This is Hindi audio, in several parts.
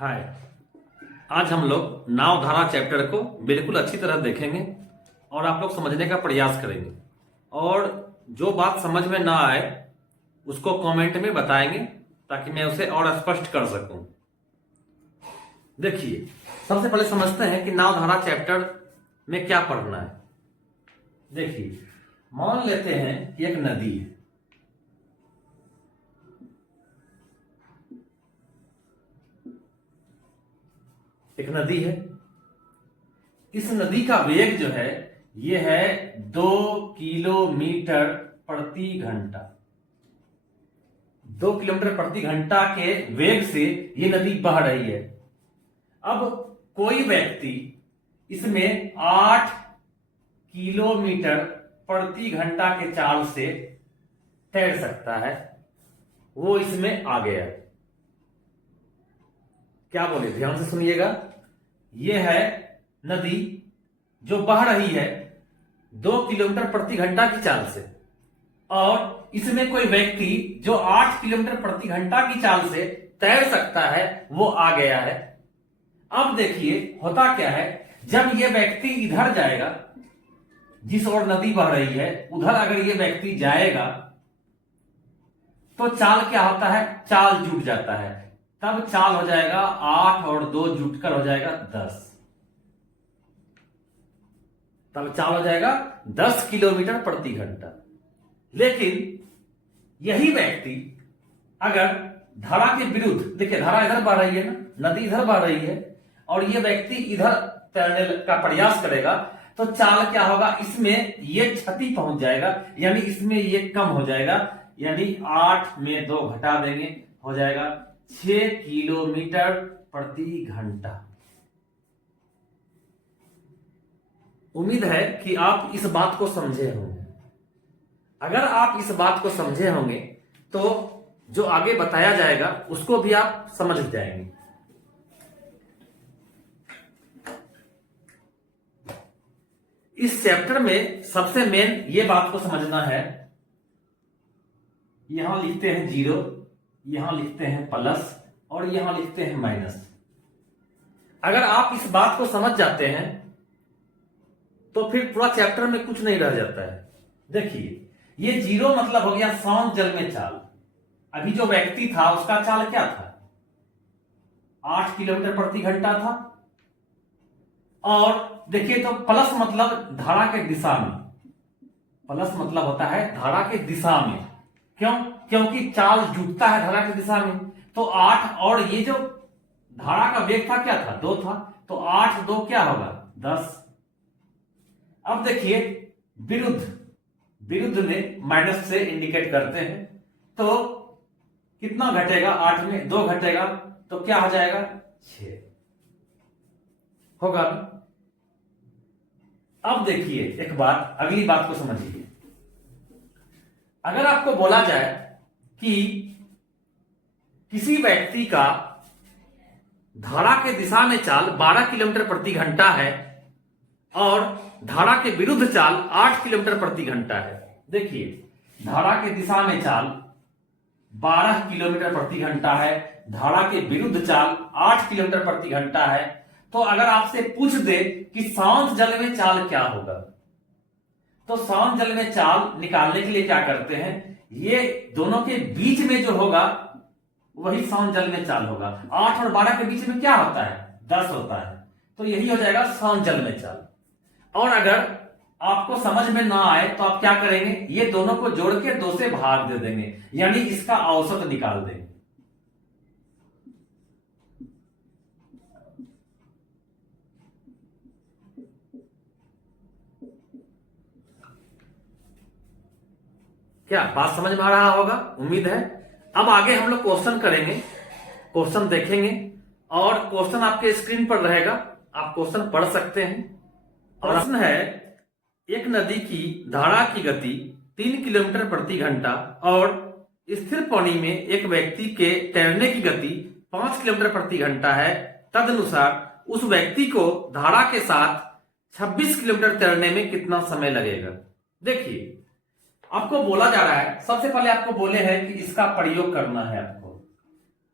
हाय। आज हम लोग नाव धारा चैप्टर को बिल्कुल अच्छी तरह देखेंगे और आप लोग समझने का प्रयास करेंगे और जो बात समझ में ना आए उसको कमेंट में बताएंगे ताकि मैं उसे और स्पष्ट कर सकूं। देखिए, सबसे पहले समझते हैं कि नाव धारा चैप्टर में क्या पढ़ना है। देखिए, मान लेते हैं कि एक नदी है। एक नदी है। इस नदी का वेग जो है ये है 2 किलोमीटर प्रति घंटा। 2 किलोमीटर प्रति घंटा के वेग से ये नदी बह रही है। अब कोई व्यक्ति इसमें 8 किलोमीटर प्रति घंटा के चाल से तैर सकता है, वो इसमें आ गया। क्या बोले, ध्यान से सुनिएगा। यह है नदी जो बह रही है 2 किलोमीटर प्रति घंटा की चाल से और इसमें कोई व्यक्ति जो 8 किलोमीटर प्रति घंटा की चाल से तैर सकता है वो आ गया है। अब देखिए होता क्या है, जब ये व्यक्ति इधर जाएगा, जिस ओर नदी बह रही है उधर अगर ये व्यक्ति जाएगा तो चाल क्या होता है, चाल जुट जाता है। तब चाल हो जाएगा 8 और 2 जुटकर हो जाएगा 10। तब चाल हो जाएगा 10 किलोमीटर प्रति घंटा। लेकिन यही व्यक्ति अगर धारा के विरुद्ध, देखिए धारा इधर बह रही है ना, नदी इधर बह रही है और ये व्यक्ति इधर तैरने का प्रयास करेगा तो चाल क्या होगा, इसमें ये क्षति पहुंच जाएगा, यानी इसमें ये कम हो जाएगा, यानी 8 में 2 घटा देंगे, हो जाएगा 6 किलोमीटर प्रति घंटा। उम्मीद है कि आप इस बात को समझे होंगे। अगर आप इस बात को समझे होंगे तो जो आगे बताया जाएगा उसको भी आप समझ जाएंगे। इस चैप्टर में सबसे मेन ये बात को समझना है। यहां लिखते हैं 0, यहां लिखते हैं प्लस और यहां लिखते हैं माइनस। अगर आप इस बात को समझ जाते हैं तो फिर पूरा चैप्टर में कुछ नहीं रह जाता है। देखिए, ये 0 मतलब हो गया शांत जल में चाल। अभी जो व्यक्ति था उसका चाल क्या था, 8 किलोमीटर प्रति घंटा था। और देखिए तो प्लस मतलब धारा के दिशा में, प्लस मतलब होता है धारा के दिशा में। क्यों? क्योंकि चाल जुटता है धारा की दिशा में। तो 8 और ये जो धारा का वेग था क्या था, 2 था, तो 8 2 क्या होगा, 10। अब देखिए विरुद्ध में माइनस से इंडिकेट करते हैं तो कितना घटेगा, 8 में 2 घटेगा तो क्या हो जाएगा, 6 होगा। अब देखिए एक बात, अगली बात को समझिए। अगर आपको बोला जाए कि किसी व्यक्ति का धारा के दिशा में चाल 12 किलोमीटर प्रति घंटा है और धारा के विरुद्ध चाल 8 किलोमीटर प्रति घंटा है। देखिए, धारा के दिशा में चाल 12 किलोमीटर प्रति घंटा है, धारा के विरुद्ध चाल 8 किलोमीटर प्रति घंटा है। तो अगर आपसे पूछ दे कि शांत जल में चाल क्या होगा, तो शांत जल में चाल निकालने के लिए क्या करते हैं, ये दोनों के बीच में जो होगा वही शांत जल में चाल होगा। 8 और 12 के बीच में क्या होता है, 10 होता है, तो यही हो जाएगा शांत जल में चाल। और अगर आपको समझ में ना आए तो आप क्या करेंगे, ये दोनों को जोड़ के 2 से भाग दे देंगे, यानी इसका औसत निकाल देंगे। क्या बात समझ में आ रहा होगा, उम्मीद है। अब आगे हम लोग क्वेश्चन करेंगे, क्वेश्चन देखेंगे और क्वेश्चन आपके स्क्रीन पर रहेगा, आप क्वेश्चन पढ़ सकते हैं। प्रश्न है, एक नदी की धारा की गति 3 किलोमीटर प्रति घंटा और स्थिर पानी में एक व्यक्ति के तैरने की गति 5 किलोमीटर प्रति घंटा है। तदनुसार उस व्यक्ति को धारा के साथ 26 किलोमीटर तैरने में कितना समय लगेगा। देखिए, आपको बोला जा रहा है, सबसे पहले आपको बोले हैं कि इसका प्रयोग करना है आपको।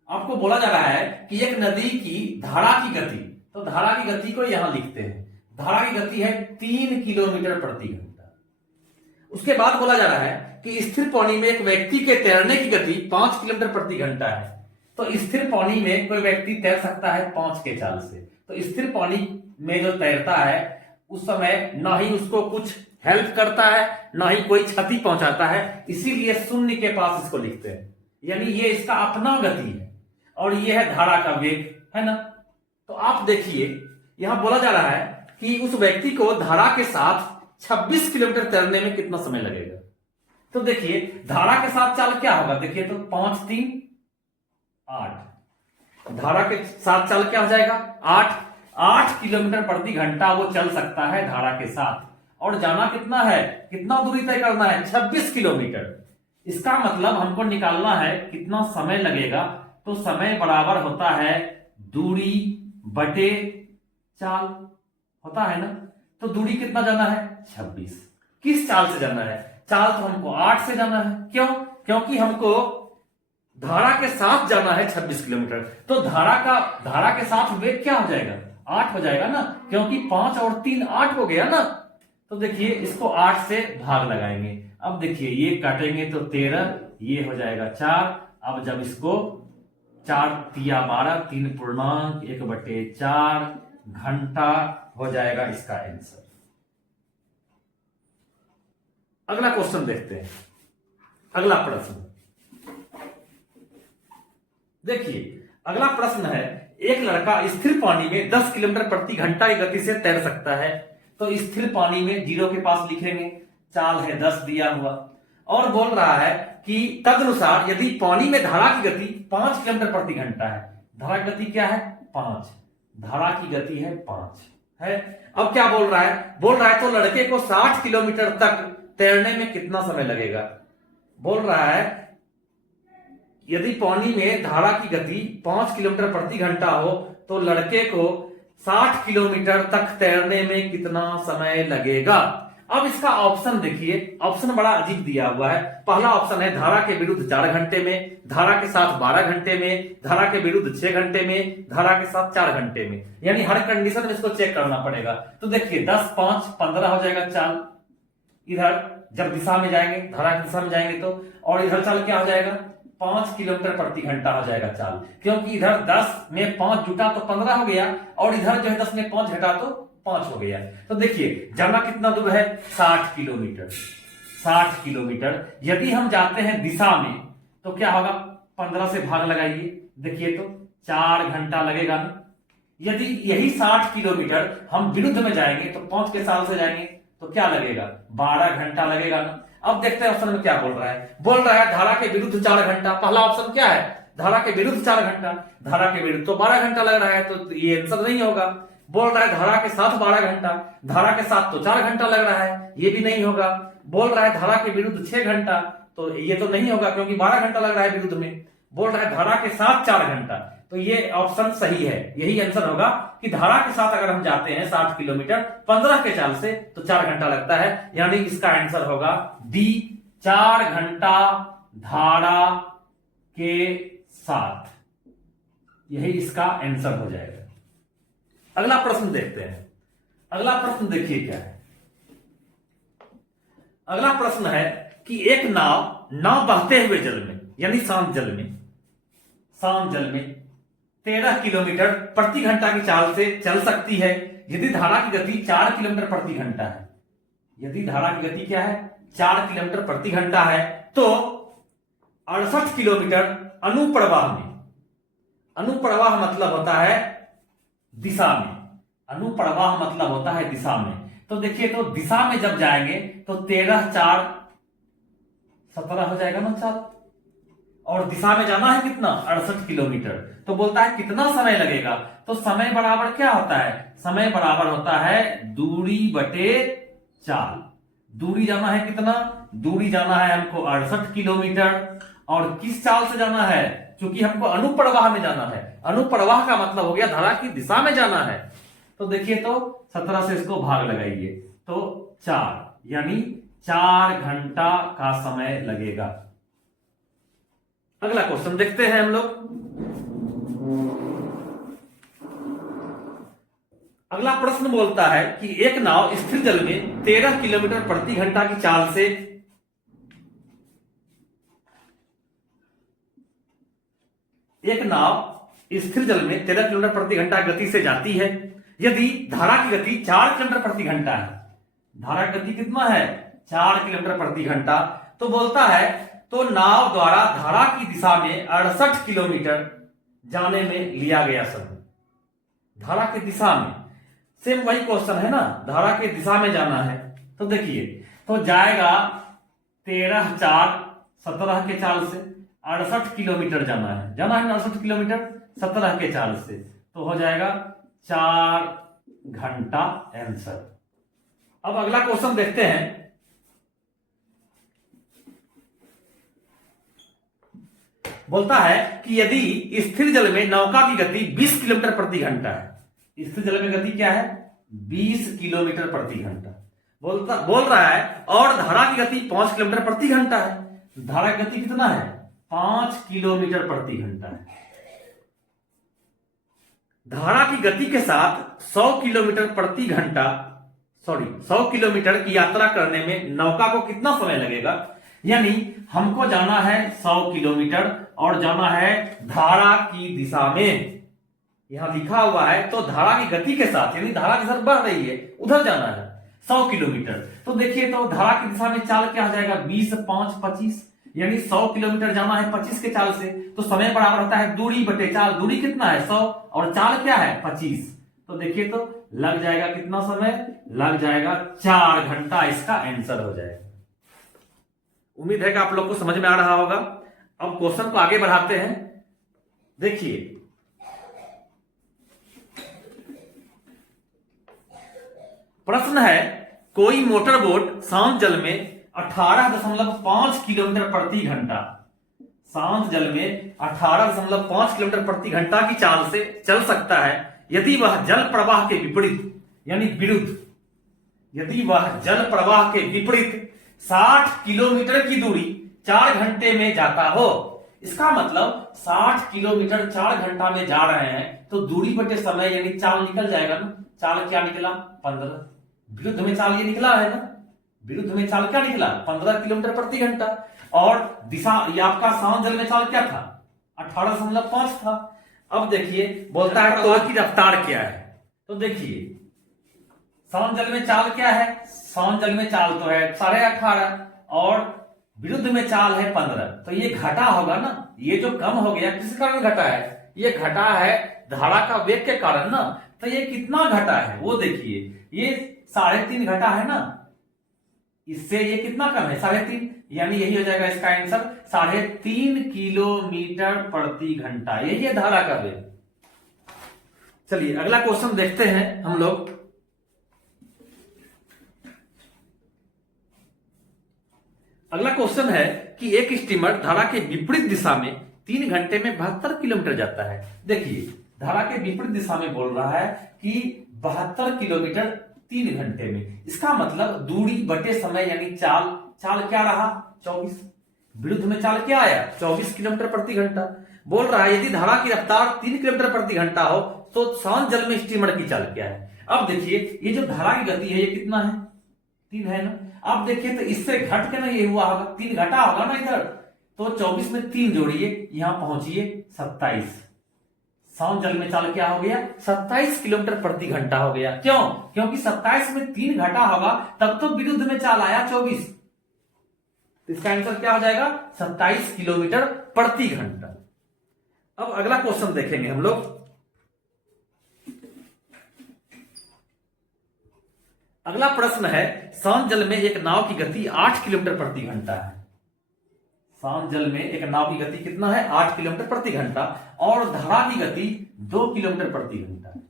आपको बोला जा रहा है कि एक नदी की धारा की गति, तो धारा की गति को यहां लिखते हैं, धारा की गति है 3 किलोमीटर प्रति घंटा। उसके बाद बोला जा रहा है कि स्थिर पानी में एक व्यक्ति के तैरने की गति 5 किलोमीटर प्रति घंटा है। तो स्थिर पानी में कोई व्यक्ति तैर सकता है 5 के चाल से। तो स्थिर पानी में जो तैरता है उस समय ना ही उसको कुछ हेल्प करता है ना ही कोई क्षति पहुंचाता है, इसीलिए शून्य के पास इसको लिखते हैं। यानी ये इसका अपना गति है और ये है धारा का वेग, है ना। तो आप देखिए यहां बोला जा रहा है कि उस व्यक्ति को धारा के साथ 26 किलोमीटर तैरने में कितना समय लगेगा। तो देखिए धारा के साथ चाल क्या होगा, देखिए तो 5 3 8, धारा के साथ चाल क्या हो जाएगा 8 किलोमीटर प्रति घंटा वो चल सकता है धारा के साथ। और जाना कितना है, कितना दूरी तय करना है 26 किलोमीटर। इसका मतलब हमको निकालना है कितना समय लगेगा, तो समय बराबर होता है दूरी बटे चाल, होता है ना। तो दूरी कितना जाना है 26। किस चाल से जाना है, चाल तो हमको 8 से जाना है। क्यों, क्योंकि हमको धारा के साथ जाना है 26 किलोमीटर। तो धारा के साथ वेग क्या हो जाएगा 8 हो जाएगा ना, क्योंकि 5 और 3 8 हो गया ना। तो देखिए इसको 8 से भाग लगाएंगे। अब देखिए ये काटेंगे तो 13, ये हो जाएगा 4। अब जब इसको 4 तिया 12, 3 पूर्णांक 1/4 घंटा हो जाएगा इसका आंसर। अगला क्वेश्चन देखते हैं। अगला प्रश्न देखिए, अगला प्रश्न है एक लड़का स्थिर पानी में 10 किलोमीटर प्रति घंटा की गति से तैर सकता है। तो स्थिर पानी में 0 के पास लिखेंगे, चाल है 10 दिया हुआ, और बोल रहा है कि तदनुसार यदि पानी में धारा की गति 5 किलोमीटर प्रति घंटा है। धारा की गति क्या है 5, धारा की गति है 5 है। अब क्या बोल रहा है, बोल रहा है तो लड़के को 60 किलोमीटर तक तैरने में कितना समय लगेगा। बोल रहा है यदि पानी में धारा की गति 5 किलोमीटर प्रति घंटा हो तो लड़के को 60 किलोमीटर तक तैरने में कितना समय लगेगा। अब इसका ऑप्शन देखिए, ऑप्शन बड़ा अजीब दिया हुआ है। पहला ऑप्शन है धारा के विरुद्ध 4 घंटे में, धारा के साथ 12 घंटे में, धारा के विरुद्ध 6 घंटे में, धारा के साथ 4 घंटे में। यानी हर कंडीशन में इसको चेक करना पड़ेगा। तो देखिए 10 5 15 हो जाएगा चाल, इधर जब दिशा में जाएंगे, धारा की दिशा में जाएंगे तो, और इधर चाल क्या हो जाएगा 5 किलोमीटर प्रति घंटा हो जाएगा चाल, क्योंकि इधर 10 में 5 जुटा तो 15 हो गया, और इधर जो है 10 में 5 घटा तो 5 हो गया। तो देखिए जाना कितना दूर है 60 किलोमीटर। 60 किलोमीटर यदि हम जाते हैं दिशा में तो क्या होगा 15 से भाग लगाइए, देखिए तो 4 घंटा लगेगा ना। यदि यही 60 किलोमीटर हम विरुद्ध में जाएंगे तो 5 के साल से जाएंगे तो क्या लगेगा 12 घंटा लगेगा ना। अब देखते हैं ऑप्शन में क्या बोल रहा है। बोल रहा है धारा के विरुद्ध 4 घंटा। पहला ऑप्शन क्या है, धारा के विरुद्ध 4 घंटा, धारा के विरुद्ध तो 12 घंटा लग रहा है, तो ये आंसर नहीं होगा। बोल रहा है धारा के साथ 12 घंटा, धारा के साथ तो 4 घंटा लग रहा है, ये भी नहीं होगा। बोल रहा है धारा के विरुद्ध 6 घंटा, तो ये तो नहीं होगा क्योंकि 12 घंटा लग रहा है विरुद्ध में। बोल रहा है धारा के साथ 4 घंटा, तो ये ऑप्शन सही है, यही आंसर होगा कि धारा के साथ अगर हम जाते हैं 60 किलोमीटर 15 के चाल से तो 4 घंटा लगता है। यानी इसका आंसर होगा डी, 4 घंटा धारा के साथ, यही इसका आंसर हो जाएगा। अगला प्रश्न देखते हैं। अगला प्रश्न देखिए क्या है। अगला प्रश्न है कि एक नाव बहते हुए जल में यानी शांत जल में 13 किलोमीटर प्रति घंटा की चाल से चल सकती है यदि धारा की गति 4 किलोमीटर प्रति घंटा है। यदि धारा की गति क्या है 4 किलोमीटर प्रति घंटा है तो 68 किलोमीटर अनुप्रवाह में, अनुप्रवाह मतलब होता है दिशा में, अनुप्रवाह मतलब होता है दिशा में। तो देखिए तो दिशा में जब जाएंगे तो 13 4 17 हो जाएगा ना चाल, और दिशा में जाना है कितना 68 किलोमीटर। तो बोलता है कितना समय लगेगा, तो समय बराबर क्या होता है, समय बराबर होता है दूरी बटे चाल। दूरी जाना है कितना, दूरी जाना है हमको 68 किलोमीटर, और किस चाल से जाना है, क्योंकि हमको अनुप्रवाह में जाना है। अनुप्रवाह का मतलब हो गया धारा की दिशा में जाना है। तो देखिए तो 17 से इसको भाग लगाइए तो 4, यानी 4 घंटा का समय लगेगा। अगला क्वेश्चन देखते हैं हम लोग। अगला प्रश्न बोलता है कि एक नाव स्थिर जल में 13 किलोमीटर प्रति घंटा की चाल से एक नाव स्थिर जल में 13 किलोमीटर प्रति घंटा गति से जाती है। यदि धारा की गति 4 किलोमीटर प्रति घंटा है, धारा की गति कितना है 4 किलोमीटर प्रति घंटा, तो बोलता है तो नाव द्वारा धारा की दिशा में 68 किलोमीटर जाने में लिया गया समय। धारा की दिशा में सेम वही क्वेश्चन है ना, धारा की दिशा में जाना है। तो देखिए तो जाएगा 13 4 17 के चाल से 68 किलोमीटर जाना है 68 किलोमीटर 17 के चाल से, तो हो जाएगा 4 घंटा आंसर। अब अगला क्वेश्चन देखते हैं। बोलता है कि यदि स्थिर जल में नौका की गति 20 किलोमीटर प्रति घंटा है, स्थिर जल में गति क्या है 20 किलोमीटर प्रति घंटा बोल रहा है, और धारा की गति 5 किलोमीटर प्रति घंटा है। धारा की गति कितना है 5 किलोमीटर प्रति घंटा है। धारा की गति के साथ 100 किलोमीटर प्रति घंटा 100 किलोमीटर की यात्रा करने में नौका को कितना समय लगेगा। यानी हमको जाना है 100 किलोमीटर और जाना है धारा की दिशा में, यहां लिखा हुआ है। तो धारा की गति के साथ यानी धारा की दिशा बढ़ रही है, उधर जाना है 100 किलोमीटर। तो देखिए तो धारा की दिशा में चाल क्या हो जाएगा 20 5 25, यानी 100 किलोमीटर जाना है 25 के चाल से, तो समय बराबर होता है दूरी बटे चाल। दूरी कितना है 100 और चाल क्या है 25, तो देखिए तो लग जाएगा कितना समय, लग जाएगा 4 घंटा, इसका आंसर हो जाएगा। उम्मीद है कि आप लोग को समझ में आ रहा होगा। अब क्वेश्चन को आगे बढ़ाते हैं। देखिए प्रश्न है कोई मोटर बोट शांत जल में 18.5 किलोमीटर प्रति घंटा, शांत जल में 18.5 किलोमीटर प्रति घंटा की चाल से चल सकता है यदि वह जल प्रवाह के विपरीत यानी विरुद्ध, यदि वह जल प्रवाह के विपरीत 60 किलोमीटर की दूरी 4 घंटे में जाता हो। इसका मतलब 60 किलोमीटर 4 घंटा में जा रहे हैं तो दूरी बटे समय यानी चाल निकल जाएगा ना। चाल क्या निकला 15, विरुद्ध में चाल ये निकला है ना, विरुद्ध में चाल क्या निकला 15 किलोमीटर प्रति घंटा, और दिशा ये आपका शांत जल में चाल क्या था 18.5 था। अब देखिए बोलता है तो की रफ्तार क्या है, तो देखिए शांत जल में चाल क्या है, शांत जल में चाल तो है 18.5 और विरुद्ध में चाल है 15, तो ये घटा होगा ना। ये जो कम हो गया किस कारण घटा है, ये घटा है धारा का वेग के कारण ना। तो ये कितना घटा है वो देखिए, ये 3.5 घटा है ना, इससे ये कितना कम है 3.5, यानी यही हो जाएगा इसका आंसर 3.5 किलोमीटर प्रति घंटा, यही है धारा का वेग। चलिए अगला क्वेश्चन देखते हैं हम लोग। अगला क्वेश्चन है कि एक स्टीमर धारा के विपरीत दिशा में 3 घंटे में 72 किलोमीटर जाता है। देखिए धारा के विपरीत दिशा में बोल रहा है कि 72 किलोमीटर 3 घंटे में, इसका मतलब दूरी बटे समय यानी चाल क्या रहा 24, विरुद्ध में चाल क्या आया 24 किलोमीटर प्रति घंटा। बोल रहा है यदि धारा की रफ्तार 3 किलोमीटर प्रति घंटा हो तो शांत जल में स्टीमर की चाल क्या है। अब देखिए ये जो धारा की गति है ये कितना है 3 है ना। अब देखिए तो इससे घट के ना ये हुआ होगा 3 घटा होगा ना इधर, तो 24 में 3 जोड़िए यहां पहुंचिए 27, शांत जल में चाल क्या हो गया 27 किलोमीटर प्रति घंटा हो गया। क्यों, क्योंकि 27 में 3 घटा होगा तब तो विरुद्ध में चाल आया 24, तो इसका आंसर क्या हो जाएगा 27 किलोमीटर प्रति घंटा। अब अगला क्वेश्चन देखेंगे हम लोग। अगला प्रश्न है शांत जल में एक नाव की गति 8 किलोमीटर प्रति घंटा है। शांत जल में एक नाव की गति कितना है 8 किलोमीटर प्रति घंटा, और धारा की गति 2 किलोमीटर प्रति घंटा है।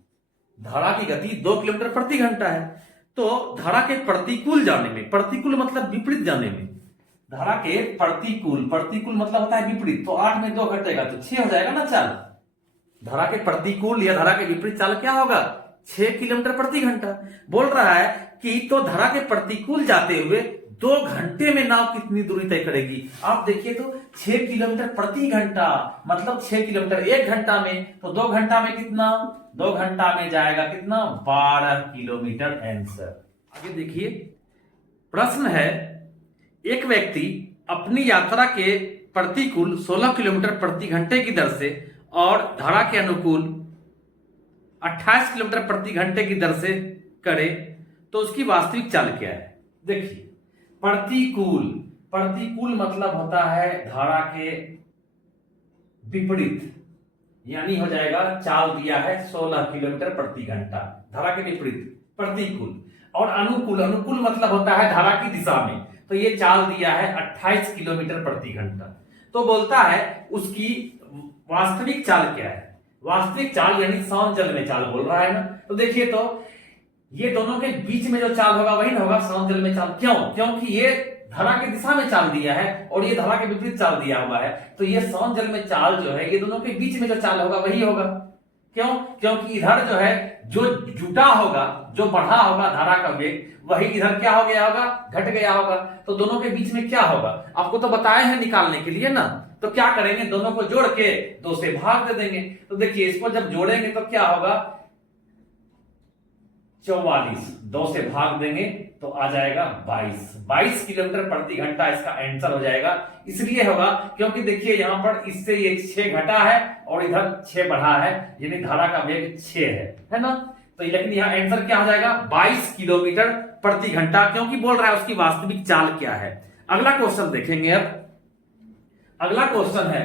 धारा की गति 2 किलोमीटर प्रति घंटा है। तो धारा के प्रतिकूल जाने में, प्रतिकूल मतलब विपरीत जाने में, धारा के प्रतिकूल मतलब होता है विपरीत, तो 8 में 2 घटेगा तो 6 हो जाएगा ना चाल। धारा के प्रतिकूल या धारा के विपरीत चाल क्या होगा 6 किलोमीटर प्रति घंटा। बोल रहा है कि तो धारा के प्रतिकूल जाते हुए 2 घंटे में नाव कितनी दूरी तय करेगी? आप देखिए तो 6 किलोमीटर प्रति घंटा, मतलब 6 किलोमीटर 1 घंटा में, तो 2 घंटा में कितना? 2 घंटा में जाएगा कितना? 12 किलोमीटर आंसर। आगे देखिए, प्रश्न है, एक व्यक्ति अपनी यात्रा के प्रतिकूल 16 किलोमीटर प्रति घंटे की दर से और धारा के अनुकूल 28 किलोमीटर प्रति घंटे की दर से करे तो उसकी वास्तविक चाल क्या है? देखिए, प्रतिकूल, प्रतिकूल मतलब होता है धारा के विपरीत, यानी हो जाएगा चाल दिया है 16 किलोमीटर प्रति घंटा, धारा के विपरीत प्रतिकूल। और अनुकूल, अनुकूल मतलब होता है धारा की दिशा में, तो ये चाल दिया है 28 किलोमीटर प्रति घंटा। तो बोलता है उसकी वास्तविक चाल क्या है? वास्तविक चाल यानी शांत जल में चाल बोल रहा है ना। तो देखिए तो ये दोनों के बीच में जो चाल होगा वही ना होगा शांत जल में चाल। क्यों? क्योंकि ये धारा की दिशा में चाल दिया है और ये धारा के विपरीत चाल दिया हुआ है, तो ये शांत जल में चाल जो है ये दोनों के बीच में जो चाल होगा वही होगा। क्यों? क्योंकि इधर जो है जो जुटा होगा, जो बढ़ा होगा धारा का वेग, वही इधर क्या हो गया होगा? घट गया होगा। तो दोनों के बीच में क्या होगा? आपको तो बताए हैं निकालने के लिए ना। तो क्या करेंगे? दोनों को जोड़ के 2 से भाग दे देंगे। तो देखिए इसको जब जोड़ेंगे तो क्या होगा? 44, 2 से भाग देंगे तो आ जाएगा 22 किलोमीटर प्रति घंटा इसका आंसर हो जाएगा। इसलिए होगा क्योंकि देखिए यहां पर इससे ये 6 घटा है और इधर 6 बढ़ा है, यानी धारा का वेग 6 है ना। तो लेकिन यहां आंसर क्या हो जाएगा? 22 किलोमीटर प्रति घंटा, क्योंकि बोल रहा है उसकी वास्तविक चाल क्या है। अगला क्वेश्चन देखेंगे अब। अगला क्वेश्चन है,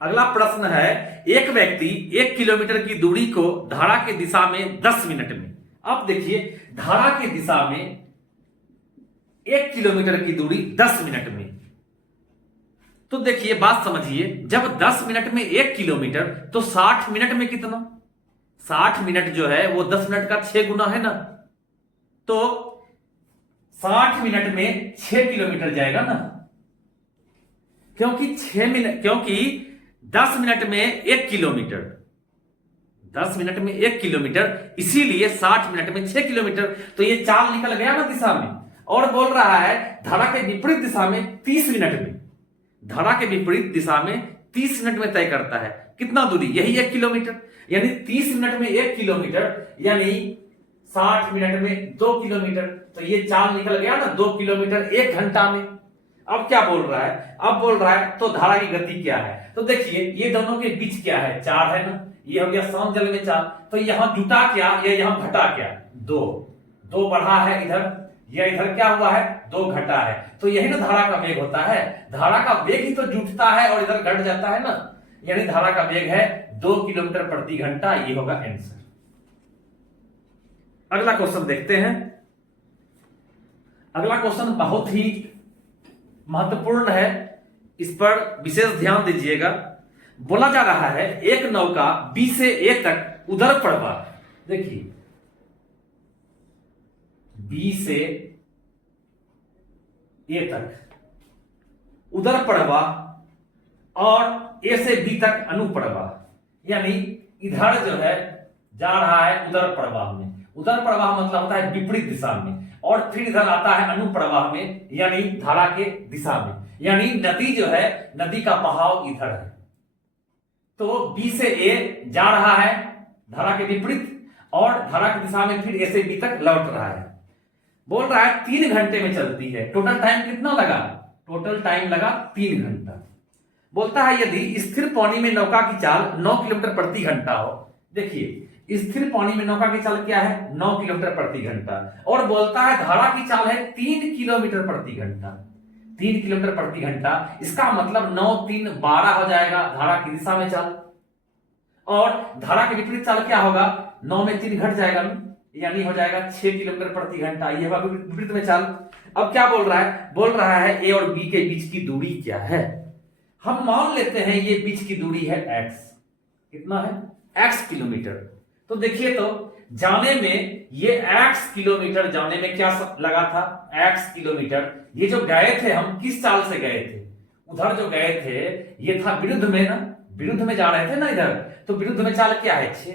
अगला प्रश्न है, एक व्यक्ति 1 किलोमीटर की दूरी को धारा की दिशा में 10 मिनट में, अब देखिए धारा की दिशा में 1 किलोमीटर की दूरी 10 मिनट में, तो देखिए बात समझिए, जब 10 मिनट में 1 किलोमीटर तो 60 मिनट में कितना? 60 मिनट जो है वो 10 मिनट का 6 गुना है ना। तो 60 मिनट में 6 किलोमीटर जाएगा ना, क्योंकि 6 मिनट, क्योंकि 10 मिनट में 1 किलोमीटर, 10 मिनट में 1 किलोमीटर, इसीलिए 60 मिनट में 6 किलोमीटर। तो ये चाल निकल गया ना दिशा में। और बोल रहा है धारा के विपरीत दिशा में 30 मिनट में, धारा के विपरीत दिशा में 30 मिनट में तय करता है कितना दूरी? यही 1 किलोमीटर, यानी 30 मिनट में 1 किलोमीटर यानी 60 मिनट में 2 किलोमीटर। तो ये चाल निकल गया ना 2 किलोमीटर 1 घंटा में। अब क्या बोल रहा है? अब बोल रहा है तो धारा की गति क्या है? तो देखिए ये दोनों के बीच क्या है? 4 है ना, ये हो गया शांत जल में 4। तो यहां जुटा क्या या यहां घटा क्या? 2 बढ़ा है इधर, या इधर क्या हुआ है? 2 घटा है। तो यही ना धारा का वेग होता है। धारा का वेग ही तो जुटता है और इधर घट जाता है ना, यानी धारा का वेग है 2 किलोमीटर प्रति घंटा। ये होगा आंसर। अगला क्वेश्चन देखते हैं। अगला क्वेश्चन बहुत ही महत्वपूर्ण है, इस पर विशेष ध्यान दीजिएगा। बोला जा रहा है एक नौका बी से ए तक उधर प्रवाह, देखिए बी से ए तक उधर प्रवाह और ए से बी तक अनुप्रवाह, यानी इधर जो है जा रहा है उधर प्रवाह में। उधर प्रवाह मतलब होता है विपरीत दिशा में, और फिर इधर आता है अनुप्रवाह में, यानी धारा के दिशा में। यानी नदी जो है, नदी का बहाव इधर है, तो बी से ए जा रहा है धारा के विपरीत और धारा की दिशा में फिर ए से बी तक लौट रहा है। बोल रहा है 3 घंटे में चलती है। टोटल टाइम कितना लगा? टोटल टाइम लगा 3 घंटा। बोलता है यदि स्थिर पानी में नौका की चाल 9 किलोमीटर प्रति घंटा हो, देखिए स्थिर पानी में नौका की चाल क्या है? 9 किलोमीटर प्रति घंटा, और बोलता है धारा की चाल है 3 किलोमीटर प्रति घंटा। 3 किलोमीटर प्रति घंटा, इसका मतलब 9 3 12 हो जाएगा धारा की दिशा में चाल, और धारा के विपरीत चाल क्या होगा? 9 में 3 घट जाएगा, यानी हो जाएगा 6 किलोमीटर प्रति घंटा। ये होगा विपरीत में चाल। अब क्या बोल रहा है? बोल रहा है ए और बी के बीच की दूरी क्या है? हम मान लेते हैं ये बीच की दूरी है x। कितना है? x kilometre. तो देखिए तो जाने में ये x किलोमीटर जाने में क्या लगा था? x kilometre. ये जो गए थे हम किस चाल से गए थे? उधर जो गए थे ये था विरुद्ध में ना, विरुद्ध में जा रहे थे ना इधर, तो विरुद्ध में चाल क्या है? 6।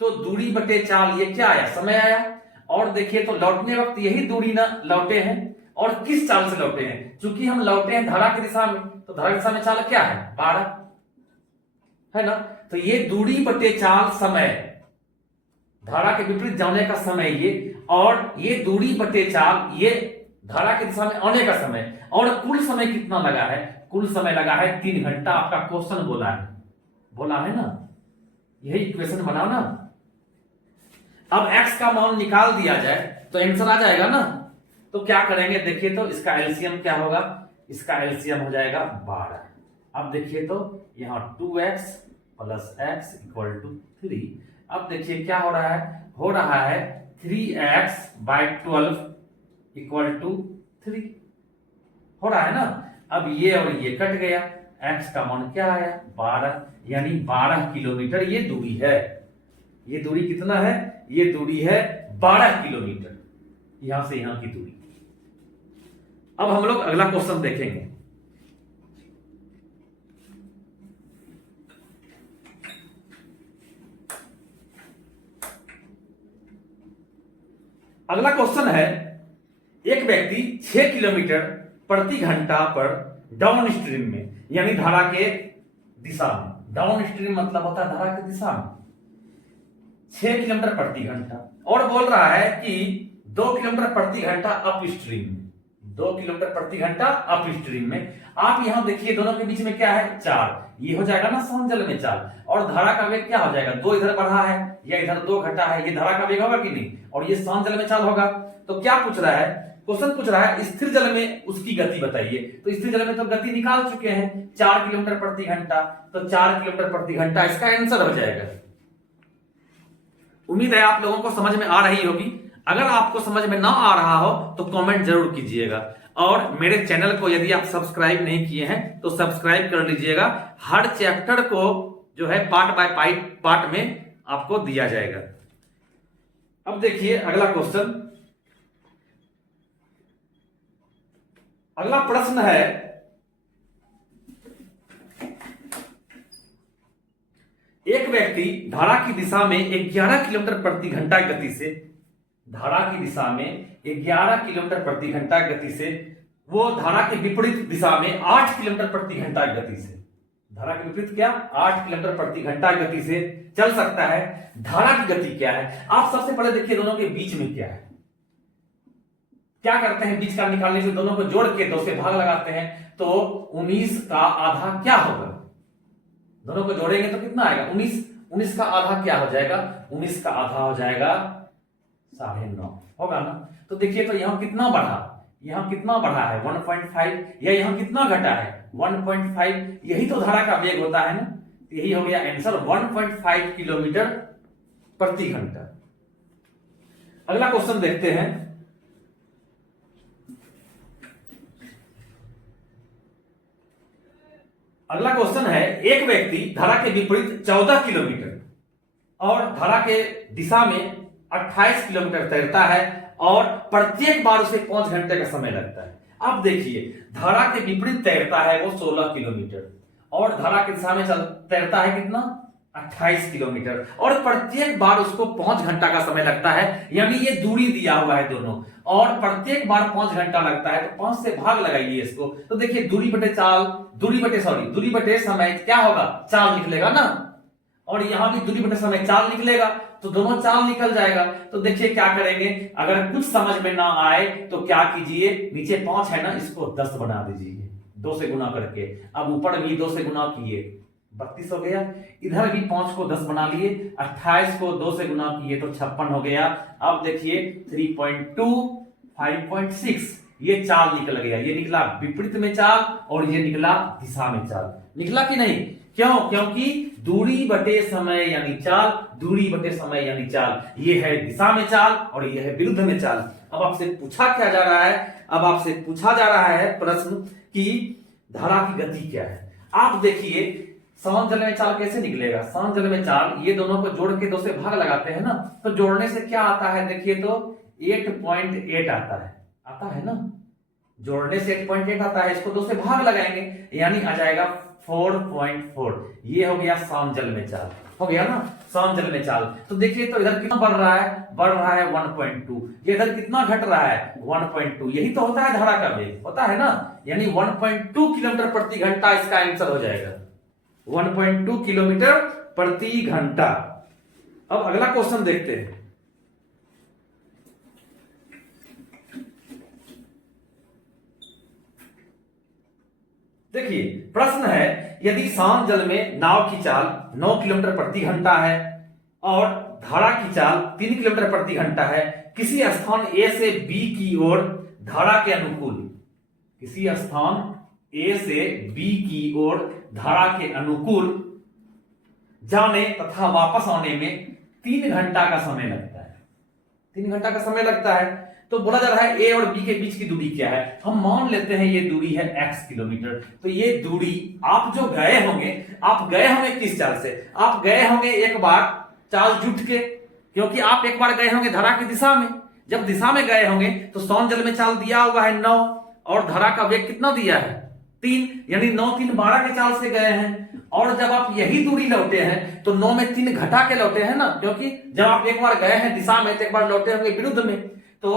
तो दूरी बटे चाल ये क्या आया? समय आया। और देखिए तो लौटने वक्त यही दूरी ना लौटे हैं, और किस चाल से लौटे हैं? चूंकि हम लौटे हैं धारा की दिशा में, तो धारा की दिशा में चाल क्या है? 12 है ना। तो ये दूरी बटे चाल समय, धारा के विपरीत जाने का समय ये, और ये दूरी बटे चाल ये धारा की दिशा में आने का समय, और कुल समय कितना लगा है? कुल समय लगा है 3 घंटा। आपका क्वेश्चन बोला है ना, यही इक्वेशन बनाओ ना। अब x का मान निकाल दिया जाए तो आंसर आ जाएगा ना। तो क्या करेंगे? देखिए तो इसका एलसीएम क्या होगा? इसका एलसीएम हो जाएगा 12। अब देखिए तो यहां 2x plus x equal to 3। अब देखिए क्या हो रहा है? हो रहा है 3x बाय 12 इक्वल टू 3 हो रहा है ना। अब ये और ये कट गया, x का मान क्या आया? 12, यानी 12 किलोमीटर ये दूरी है। ये दूरी कितना है? ये दूरी है 12 किलोमीटर, यहां से यहां की दूरी। अब हम लोग अगला क्वेश्चन देखेंगे। अगला क्वेश्चन है, एक व्यक्ति 6 किलोमीटर प्रति घंटा पर डाउन स्ट्रीम में, यानी धारा के दिशा में, डाउन स्ट्रीम मतलब होता है धारा की दिशा में, 6 किलोमीटर प्रति घंटा, और बोल रहा है कि 2 किलोमीटर प्रति घंटा अप स्ट्रीम में, 2 किलोमीटर प्रति घंटा अप स्ट्रीम में। आप यहां देखिए दोनों के बीच में क्या है? 4। ये हो जाएगा ना समजल में चाल, और धारा का वेग क्या हो जाएगा? 2 इधर बढ़ा है या इधर 2 घटा है, ये धारा का वेग होगा कि नहीं? और ये समजल में चाल होगा। तो क्या पूछ रहा है? क्वेश्चन पूछ रहा है स्थिर जल में उसकी गति बताइए। तो स्थिर जल में तो गति निकाल चुके हैं, 4 किलोमीटर प्रति घंटा, तो 4 किलोमीटर प्रति घंटा इसका आंसर हो जाएगा। उम्मीद है आप लोगों को समझ में आ रही होगी। अगर आपको समझ में ना आ रहा हो तो कमेंट जरूर कीजिएगा, और मेरे चैनल को यदि आप सब्सक्राइब नहीं किए हैं तो सब्सक्राइब कर लीजिएगा। हर चैप्टर को जो है पार्ट बाय पार्ट में आपको दिया जाएगा। अब देखिए अगला क्वेश्चन, अगला प्रश्न है, एक व्यक्ति धारा की दिशा में 11 किलोमीटर प्रति घंटा गति से, धारा की दिशा में 11 किलोमीटर प्रति घंटा गति से, वो धारा के विपरीत दिशा में 8 किलोमीटर प्रति घंटा गति से, धारा के विपरीत क्या? 8 किलोमीटर प्रति घंटा गति से चल सकता है। धारा की गति क्या है? आप सबसे पहले देखिए दोनों के बीच में क्या है। क्या करते हैं? बीच का निकालने से दोनों को जोड़ के 2 से भाग लगाते हैं, तो 19 का आधा क्या होगा? दोनों को जोड़ेंगे तो कितना आएगा? 19 का आधा क्या हो जाएगा? 19 का आधा हो जाएगा 9.5 होगा ना। तो देखिए तो यहां कितना बढ़ा? यहां कितना बढ़ा है? 1.5, या यहां कितना घटा है? 1.5। यही तो धारा का वेग होता है ना। यही हो गया आंसर, 1.5 किलोमीटर प्रति घंटा। अगला क्वेश्चन देखते हैं। अगला क्वेश्चन है, एक व्यक्ति धारा के विपरीत 14 किलोमीटर और धारा के दिशा में 28 किलोमीटर तैरता है, और प्रत्येक बार उसे 5 घंटे का समय लगता है। अब देखिए धारा के विपरीत तैरता है वो 16 किलोमीटर, और धारा की दिशा में तैरता है कितना? 28 किलोमीटर, और प्रत्येक बार उसको 5 घंटा का समय लगता है। यानी ये दूरी दिया हुआ है दोनों, और प्रत्येक बार 5 घंटा लगता है, तो 5 से भाग लगाइए इसको। तो देखिए दूरी बटे समय क्या होगा? चाल निकलेगा ना, और यहां भी दूरी बटे समय चाल निकलेगा, तो दोनों चाल निकल जाएगा। तो देखिए क्या करेंगे, अगर कुछ समझ में ना आए तो क्या कीजिए, नीचे 5 है ना, इसको 10 बना दीजिए 2 से गुना करके। अब ऊपर भी 2 से गुना किए 32 हो गया, इधर भी 5 को 10 बना लिए, 28 को 2 से गुना किए तो 56 हो गया। अब देखिए 3.2 5.6 ये चाल निकल गया। ये निकला विपरीत में चाल, और ये निकला दिशा में चाल। निकला कि नहीं? क्यों? क्योंकि दूरी बटे समय यानी चाल, दूरी बटे समय यानी चाल, ये है दिशा में चाल और ये है विरुद्ध में चाल। अब आपसे पूछा क्या जा रहा है? अब आपसे पूछा जा रहा है प्रश्न कि धारा की गति क्या है। आप देखिए समान जल में चाल कैसे निकलेगा? समान जल में चाल, ये दोनों को जोड़ के 2 से भाग लगाते हैं ना, तो जोड़ने से क्या आता है? देखिए तो 8.8 आता है ना, जोड़ने से 8.8 आता है। इसको 2 से भाग लगाएंगे, यानी आ जाएगा 4.4। ये हो गया समान जल में चाल। हो गया ना, शाम जल में चाल। तो देखिए तो इधर कितना बढ़ रहा है 1.2, ये इधर कितना घट रहा है 1.2, यही तो होता है धारा का वेग, होता है ना, यानी 1.2 किलोमीटर प्रति घंटा इसका आंसर हो जाएगा, 1.2 किलोमीटर प्रति घंटा। अब अगला क्वेश्चन देखते हैं। देखिए प्रश्न है, यदि शाम जल में नाव की चाल 9 किलोमीटर प्रति घंटा है और धारा की चाल 3 किलोमीटर प्रति घंटा है, किसी स्थान ए से बी की ओर धारा के अनुकूल, किसी स्थान ए से बी की ओर धारा के अनुकूल जाने तथा वापस आने में 3 घंटा का समय लगता है, 3 घंटा का समय लगता है। तो बोला जा रहा है ए और बी के बीच की दूरी क्या है, हम मान लेते हैं ये दूरी है x किलोमीटर। तो ये दूरी आप जो गए होंगे, आप गए होंगे किस चाल से, आप गए होंगे एक बार चाल जुट के, क्योंकि आप एक बार गए होंगे धारा की दिशा में, जब दिशा में गए होंगे तो शाम जल में चाल दिया हुआ है 9 और धारा का वेग कितना दिया है 3, यानी 9 3 12 के चाल से गए हैं। और जब आप यही दूरी लौटे हैं तो 9 में 3 घटा के लौटे हैं ना, क्योंकि जब आप एक बार गए हैं दिशा में तो एक बार लौटे होंगे विरुद्ध में, तो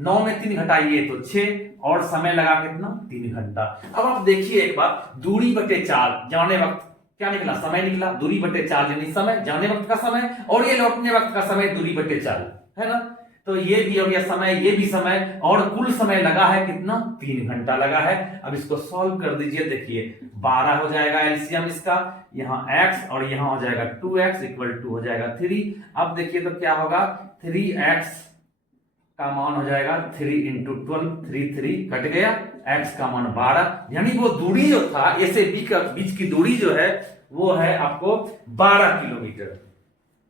9 में 3 घटाइए तो 6 और समय लगा कितना 3 घंटा। अब आप देखिए एक बार, दूरी बटे चाल, जाने वक्त क्या निकला समय निकला, दूरी बटे चाल यानी समय, जाने वक्त का समय, और ये लौटने वक्त का समय दूरी बटे चाल है ना। तो ये भी हो गया समय, ये भी समय, और कुल समय लगा है कितना 3 घंटा लगा है। अब इसको सॉल्व कर दीजिए, देखिए 12 हो जाएगा एलसीएम इसका, यहाँ x और यहाँ हो जाएगा 2x इक्वल टू हो जाएगा 3। अब देखिए तो क्या होगा, 3x का मान हो जाएगा 3 इंटू 12, 3 कट गया, x का मान 12, यानी वो दूरी जो था ए से बी का बीच की दूरी जो है वो है आपको 12 किलोमीटर।